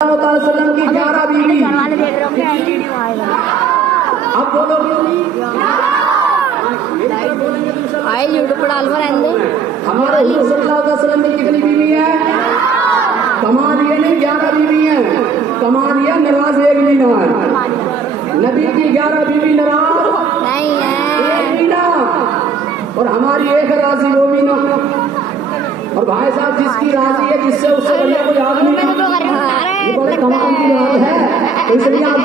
اللہ علیہ وسلم کی 11 بیوی. اب بولو آئے یوٹیوب پر ڈال کر ہمارے حضور صلی اللہ علیہ وسلم کی کتنی بیوی ہیں؟ کمال یہ نہیں 11 بیوی ہیں، کمال یہ نراز ایک مینا ہے. نبی کی 11 بیوی نراز نہیں ہے، ایک مینا، اور ہماری ایک راضی وہ مینا. اور بھائی صاحب جس کی راضی ہے، جس سے اس سے بڑھیا کوئی آدمی نہیں، یہ بڑے کمال کی بات ہے. اس لیے آپ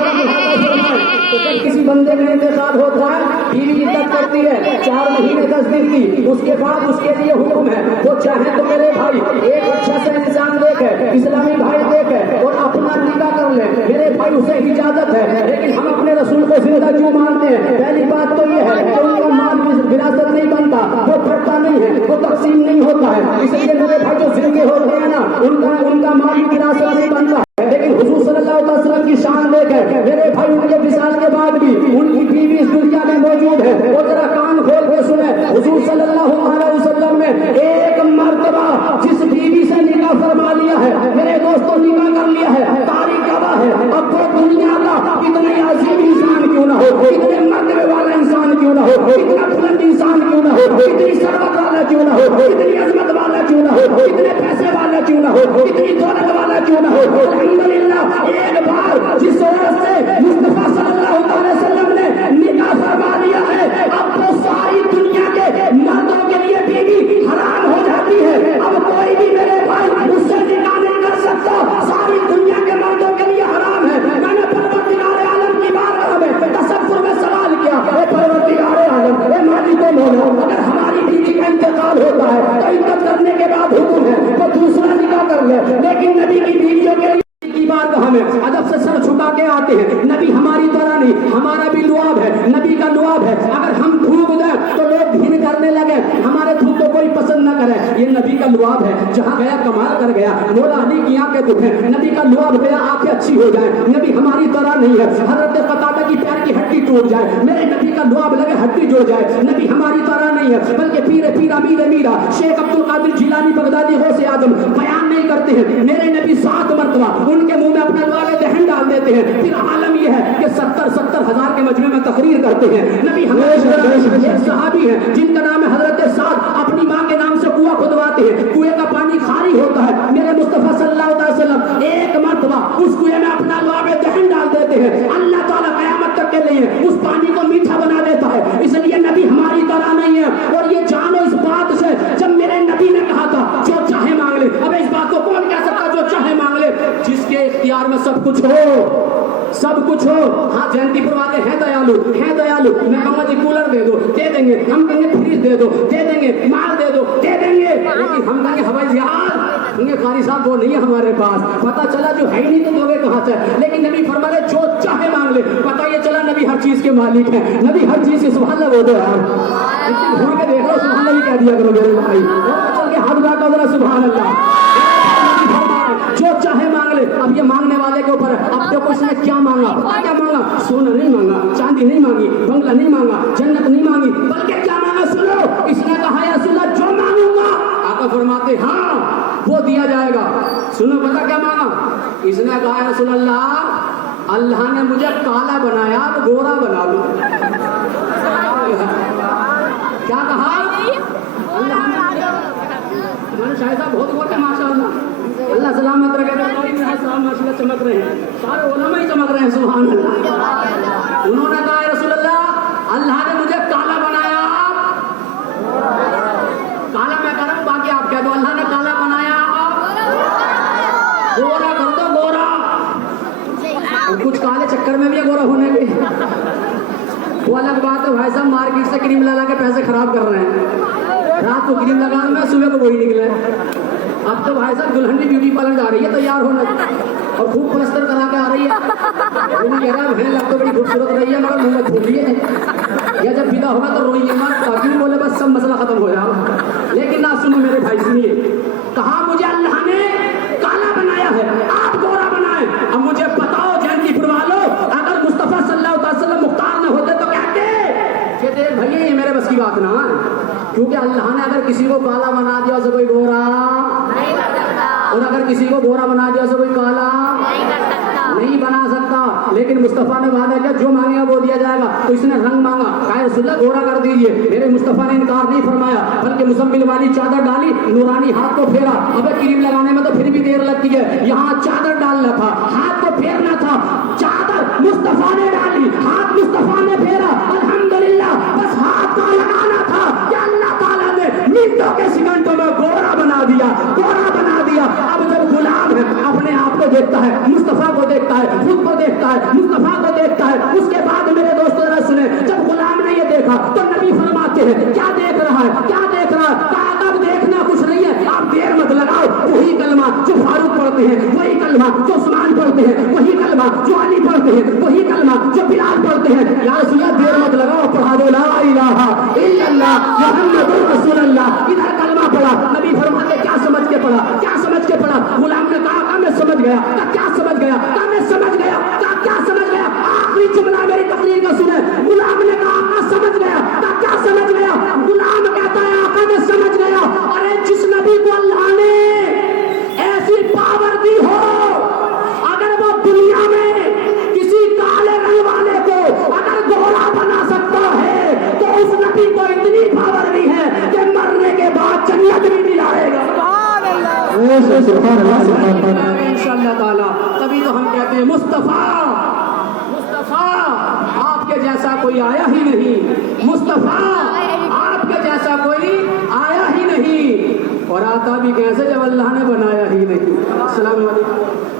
تو جب کسی بندے کا انتقال ہوتا ہے، بیوی عدت کرتی ہے 4 مہینے 10 دن کی، اس کے بعد اس کے لیے حکم ہے وہ چاہے تو میرے بھائی ایک اچھا سا انسان دیکھے، اسلامی بھائی دیکھے اور اپنا نکاح کر لے، میرے بھائی اسے اجازت ہے. لیکن ہم اپنے رسول کو زندہ کیوں مانتے ہیں؟ پہلی بات تو یہ ہے کہ ان کا مال وراثت نہیں بنتا، وہ پڑتا نہیں ہے، وہ تقسیم نہیں ہوتا ہے. اس لیے میرے بھائی جو زندے ہوتے ہیں نا، ان کا مال وراثت نہیں بنتا. لیکن حضور صلی اللہ علیہ وسلم کی شان دیکھیں میرے بھائی، ان کے وصال کے بعد بھی ان کی بیوی اس دنیا میں موجود ہے. وہ ذرا کان کھول کے سنیں، حضور صلی اللہ علیہ وسلم نے ایک مرتبہ جس بیوی سے نکاح فرما لیا ہے، میرے دوستوں نکاح کر لیا ہے، تاریخ گواہ ہے. اب وہ دنیا کا اتنے عظیم انسان کیوں نہ ہو، اتنے مرتبے والا انسان کیوں نہ ہو، اتنا بلند انسان کیوں نہ ہو، اتنی ثروت والا کیوں نہ ہو، اتنی عظمت والا کیوں نہ ہو، اتنے پیسے والا کیوں نہ ہو، اتنی دولت والا کیوں نہ ہو، الحمدللہ ایک بار جس عورت سے مصطفیٰ صلی اللہ علیہ وسلم نے نکاح فرما لیا ہے، اب تو ساری دنیا کے مردوں کے لیے بیوی حرام ہو جاتی ہے. اب کوئی بھی میرے بھائی اس سے نکاح نہیں کر سکتا، ساری دنیا کے مردوں کے لیے حرام ہے. میں نے پروردگار عالم کی بارگاہ میں تصور میں سوال کیا، اے پروردگار عالم، اے مالک مولا، اگر ہماری بیوی کا انتقال ہوتا ہے تو عدت کرنے کے بعد حکم ہے تو دوسرا نکاح کر لے، لیکن نبی کی بیویوں کے لیے بات ہمیں ادب سے سر چھپا کے آتے ہیں. نبی ہماری طرح نہیں، ہمارا بھی لعاب ہے، نبی کا لعاب ہے. اگر ہم تھوک دیں تو لوگ گھن کرنے لگے، ہمارے تھوک کو کوئی پسند نہ کرے. یہ نبی کا لعاب ہے، جہاں گیا کمال کر گیا. مولا علی کی آنکھیں دکھیں، نبی کا لعاب گیا آنکھیں اچھی ہو جائیں. نبی ہماری طرح نہیں ہے، حضرت قتادہ کی پیر کی ہڈی ٹوٹ جائے، میرے نبی کا لعاب لگے ہڈی جوڑ جائے. نبی ہماری طرح نہیں ہے، بلکہ پیر امیر میرا شیخ عبد القادر جیلانی بغدادی غوث اعظم بیان نہیں کرتے ہیں. میرے نبی 7 مرتبہ ان کے منہ میں اپنا لعاب دہن ڈال دیتے ہیں. پھر عالم یہ ہے کہ 70 ہزار کے مجمع میں تقریر کرتے ہیں. نبی ہمیشہ ایک صحابی ہے جن کا نام ہے حضرت سعد، اپنی ماں کے نام سے کنواں کھدواتے ہیں، کنویں کا پانی خالی ہوتا ہے. میرے مصطفیٰ صلی اللہ علیہ وسلم ایک مرتبہ اس کنویں میں اپنا لعاب دہن ڈال دیتے ہیں. اللہ تعالیٰ قیامت تک کے لیے اس پانی کو میٹھا بنا دیتا ہے. اس لیے نبی ہماری طرح نہیں ہے. اور یہ جانو اس بات سے، جب میرے نبی نے کہا تھا جو چاہے مانگ لے، اب اس بات کو کون کہہ سکتا جو چاہے مانگ لے؟ جس کے اختیار میں سب کچھ ہو، سب کچھ ہو. ہاں جینتی پور والے ہیں دیالو، ہیں دیالو. میں کہوں گا جی کولر دے دو، دے دیں گے. ہم کہیں گے فریج دے دو، دے دیں گے. مال دے دو، دے دیں گے. لیکن ہم کہیں گے ہوائی جہاز، کہیں گے قاری صاحب وہ نہیں ہے ہمارے پاس. پتہ چلا جو ہے ہی نہیں تو دوگے کہاں سے. لیکن نبی فرما رہے جو چاہے مانگ لے. پتہ یہ چلا نبی ہر چیز کے مالک ہیں، نبی ہر چیز کے سبحان اللہ. وہ تو یار اتنی گھوم کے دیکھ لو، سبحان اللہ ہی کہہ دیا کرو میرے بھائی. چل کے ہاتھ اٹھا کر ذرا سبحان اللہ. جو چاہے مانگ لے. اب یہ مانگنے والے کے اوپر ہے. اب دیکھو اس نے کیا مانگا، کیا مانگا؟ سونا نہیں مانگا، چاندی نہیں مانگی، بنگلہ نہیں مانگا، جنت نہیں مانگی، بلکہ کیا مانگا سنو. اس نے کہا یا رسول اللہ جو مانگوں گا، آقا فرماتے ہاں وہ دیا جائے گا. سنو پتا کیا مانگا؟ اس نے کہا یا رسول اللہ، اللہ نے مجھے کالا بنایا تو گورا بنا لوں. کیا کہا؟ اللہ نے شاہد صاحب بہت بولتے ماشاء اللہ، اللہ سلامت رکھے. ماشاء اللہ چمک رہے ہیں، سارے علماء ہی چمک رہے ہیں سبحان اللہ. انہوں نے کہا رسول اللہ، اللہ نے مجھے کالا بنایا. کالا میں کہہ رہا ہوں، باقی آپ کہہ دو. اللہ نے کالا بنایا، گورا کر دو گورا. کچھ کالے چکر میں بھی ہے گورا ہونے کے. وہ الگ بات ہے بھائی صاحب، مارکیٹ سے کریم لگا کے پیسے خراب کر رہے ہیں. رات کو کریم لگا میں صبح کو وہی نکلے. اب تو بھائی صاحب دلہن بھی بیوٹی پارلر جا رہی ہے تیار ہونے اور خوب پلستر کرا کے آ رہی ہے. وہ کہہ رہا ہے بہن لگ تو بڑی خوبصورت رہی ہے مگر منہ مت کھولیے، یا جب ودا ہوگا تو روئیے مت، تاکہ بولے بس سب مسئلہ ختم ہو جائے. لیکن نہ سنو میرے بھائی، سنیے. کہا مجھے اللہ نے کالا بنایا ہے، آپ گورا بنائے. اب مجھے بتاؤ جینتی پور والوں، اگر مصطفیٰ صلی اللہ علیہ وسلم مختار نہ ہوتے تو کہتے بھائی یہ میرے بس کی بات نہ ہے. کیونکہ اللہ نے اگر کسی کو کالا بنا دیا اسے کوئی گورا، اور اگر کسی کو گورا بنا دیا اسے کوئی کالا لیکن مصطفیٰ نے وعدہ کیا جو مانگے گا وہ دیا جائے گا. تو اس نے رنگ مانگا, کہا رسول اللہ گھوڑا کر دیجئے. میرے مصطفیٰ نے انکار نہیں فرمایا, بلکہ مزمل والی چادر ڈالی, نورانی ہاتھ کو پھیرا. ابے کریم لگانے میں تو پھر بھی دیر لگتی ہے, یہاں چادر ڈالنا تھا, ہاتھ کو پھیرنا تھا. چادر مصطفیٰ نے ڈالی, ہاتھ مصطفیٰ نے پھیرا, الحمدللہ. بس ہاتھ کو لگانا تھا کہ اللہ تعالیٰ نے منٹوں کے سیکنڈوں میں گھوڑا بنا دیا, گھوڑا بنا دیا. اب جب غلام ہے اپنے آپ کو دیکھتا ہے, مصطفیٰ کو دیکھتا ہے, خود کو دیکھتا ہے, مصطفیٰ کو دیکھتا ہے. اس کے بعد میرے دوستوں ذرا سنیں, جب غلام نے یہ دیکھا تو نبی فرماتے ہیں کیا دیکھ رہا ہے, کیا دیکھ رہا ہے؟ کہا اب دیکھنا کچھ نہیں ہے, آپ دیر مت لگاؤ. وہی کلمہ جو فاروق پڑھتے ہیں, وہی کلمہ جو عثمان پڑھتے ہیں, وہی کلمہ جو علی پڑھتے ہیں, وہی کلمہ جو بلال پڑھتے ہیں. یا رسول اللہ دیر مت لگاؤ, پڑھا دو لا الہ الا اللہ محمد رسول اللہ. ادھر کلمہ پڑھا, نبی فرماتے کیا سمجھ کے پڑھا, کیا سمجھ کے پڑھا؟ غلام نے کہا میں سمجھ گیا. کیا سمجھ گیا؟ میں سمجھ گیا. کیا سمجھ گیا؟ آخری جملہ میری تقریر کا سنیں. غلام نے کہا سمجھ گیا. کیا سمجھ گیا؟ غلام کہتا ہے آقا میں سمجھ گیا. ارے جس نبی کو اللہ نے ایسی پاور دی ہو, اگر وہ دنیا میں کسی کالے رنگ والے کو اگر گھوڑا بنا سکتا ہے تو اس نبی کو اتنی پاور دی ہے کہ مرنے کے بعد جنت بھی دلائے گا. انشاءاللہ تعالی. تبھی تو ہم کہتے ہیں مصطفیٰ, مصطفیٰ آپ کے جیسا کوئی آیا ہی نہیں, مصطفیٰ آپ کے جیسا کوئی آیا ہی نہیں, اور آتا بھی کیسے جب اللہ نے بنایا ہی نہیں. السلام علیکم.